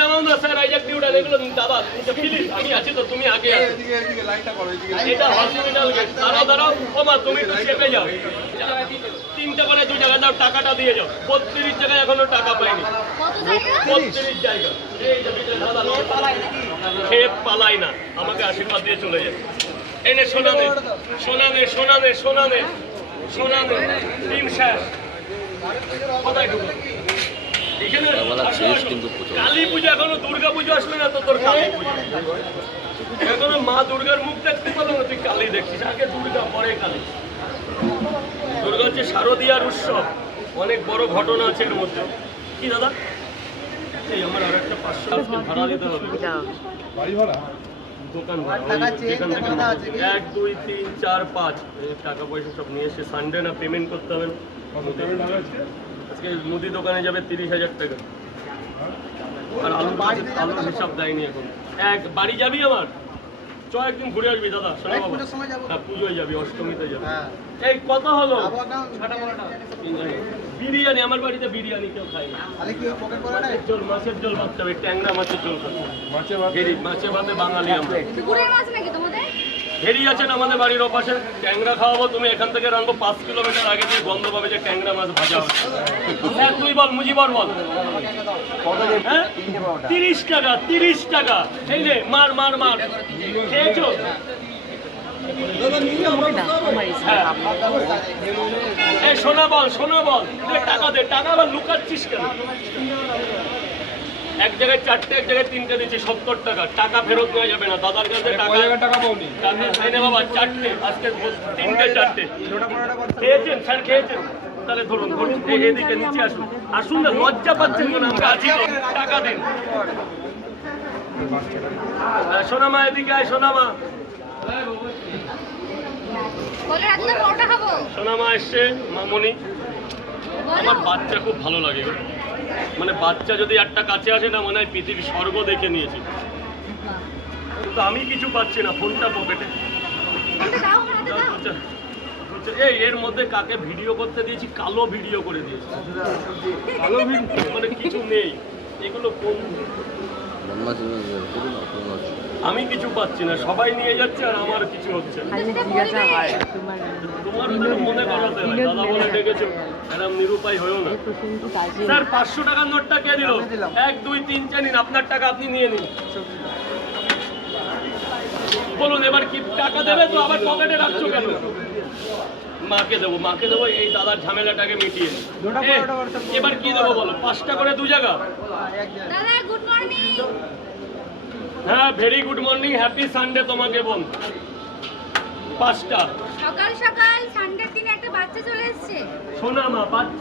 নামাও না sir Isaac Newton এগুলো দাদা প্লিজ আমি আছি তো তুমি আগে এদিকে এদিকে লাইটটা করো এদিকে। এটা হসপিটাল গেট দাঁড়াও দাঁড়াও ও মা তুমি একটু চেপে যাও। তিনটা করে দুই জায়গায় দাও টাকাটা দিয়ে যাও। বত্রিশ জায়গায় এখনও টাকা পাইনি। জায়গা? বত্রিশ জায়গা। এই যে ভিতরে দাদা লোক খেয়ে পালাই না আমাকে আশীর্বাদ দিয়ে চলে যায় এনে সোনা নে সোনা নে সোনা নে সোনা নে সোনা তিন শেষ। কোথায় ঢুকো এখানে আসো, আসো। কালী পুজো এখনও দুর্গা পুজো আসলে না তো তোর কালী পুজো? এখনও মা দুর্গার মুখ দেখতে পারল না? তুই কালী দেখছিস? আগে দুর্গা পরে কালী। দুর্গা হচ্ছে শারদীয়ার উৎসব। অনেক বড় ঘটনা আছে এর মধ্যে। কি দাদা? এই আমার আর একটা পাঁচশো আজকে ভাড়া দিতে হবে। বাড়ি ভাড়া? দোকান এক দুই তিন চার পাঁচ। টাকা পয়সা সব নিয়ে এসে সানডে না পেমেন্ট করতে হবে। আজকে মুদি দোকানে যাবে তিরিশ হাজার টাকা। আর আলু আলুর হিসাব দেয়নি এখন। এক বাড়ি যাবি আমার? চ একদিন ঘুরে আসবি দাদা হ্যাঁ পুজোয় যাবি অষ্টমীতে যাবি। এই কত হলো। বিরিয়ানি আমার বাড়িতে বিরিয়ানি কেউ খায় না মাছের ঝোল মাছের ঝোল ভাবতে হবে ট্যাংরা মাছের ঝোল খাবে। মাছে ভাতে? বাঙালি আমরা। হেরি আছেন আমাদের বাড়ির ওপাশে। ট্যাংরা খাওয়াবো, তুমি এখান থেকে রাখব পাঁচ কিলোমিটার আগে দিয়ে গন্ধ পাবে যে ট্যাংরা মাছ ভাজা হচ্ছে। হ্যাঁ তুই বল, মুজিবর বল। হ্যাঁ? তিরিশ টাকা তিরিশ টাকা। এই রে মার মার মার। খেয়েছো? হ্যাঁ সোনা বল সোনা বল। টাকা দে, টাকা আবার লুকাচ্ছিস কেন? এক জায়গায় চারটে এক জায়গায় তিনটে দিচ্ছি সত্তর টাকা। টাকা ফেরত নেওয়া যাবে না। দাদার কাছে টাকা টাকা পাওনি? টাকা বাবা চারটে আজকে তিনটে চারটে। খেয়েছেন স্যার খেয়েছেন। তাহলে ধরুন ধরুন এদিকে নিচে আসুন। আসুন না লজ্জা পাচ্ছেন কেন? আমরা আছি টাকা দিন। সোনামা এদিকে আয় সোনামা। সোনামা এসছে মামনি। আমার বাচ্চা খুব ভালো লাগে মানে বাচ্চা যদি একটা কাছে আসে না মানে হয় পৃথিবী স্বর্গ দেখে নিয়েছি। কিন্তু আমি কিছু পাচ্ছি না ফোনটা পকেটে। আচ্ছা, আচ্ছা, এই এর মধ্যে কাকে ভিডিও করতে দিয়েছি? কালো ভিডিও করে দিয়েছি। কালো ভিডিও মানে কিছু নেই। এগুলো কোন আমি কিছু পাচ্ছি না সবাই নিয়ে যাচ্ছে আর আমার কিছু হচ্ছে তোমার মনে করাতে হয় দাদা বলে ডেকেছো। এরম নিরুপায় হয়েও না। স্যার পাঁচশো টাকার নোটটা কে দিল? এক দুই তিন চার নিন আপনার টাকা আপনি নিয়ে নিন। বলুন এবার কি টাকা দেবে তো আবার পকেটে রাখছো কেন? মাকে দেবো মাকে দেবো এই দাদার ঝামেলাটাকে মিটিয়ে এবার কি দেবো বলো? পাঁচটা করে দু জায়গা? দাদা গুড মর্নিং হ্যাঁ very good morning happy Sunday তোমাকে বোন পাঁচটা। সকাল সকাল সানডের দিনে একটা বাচ্চা চলে এসেছে। সোনা মা বাচ্চা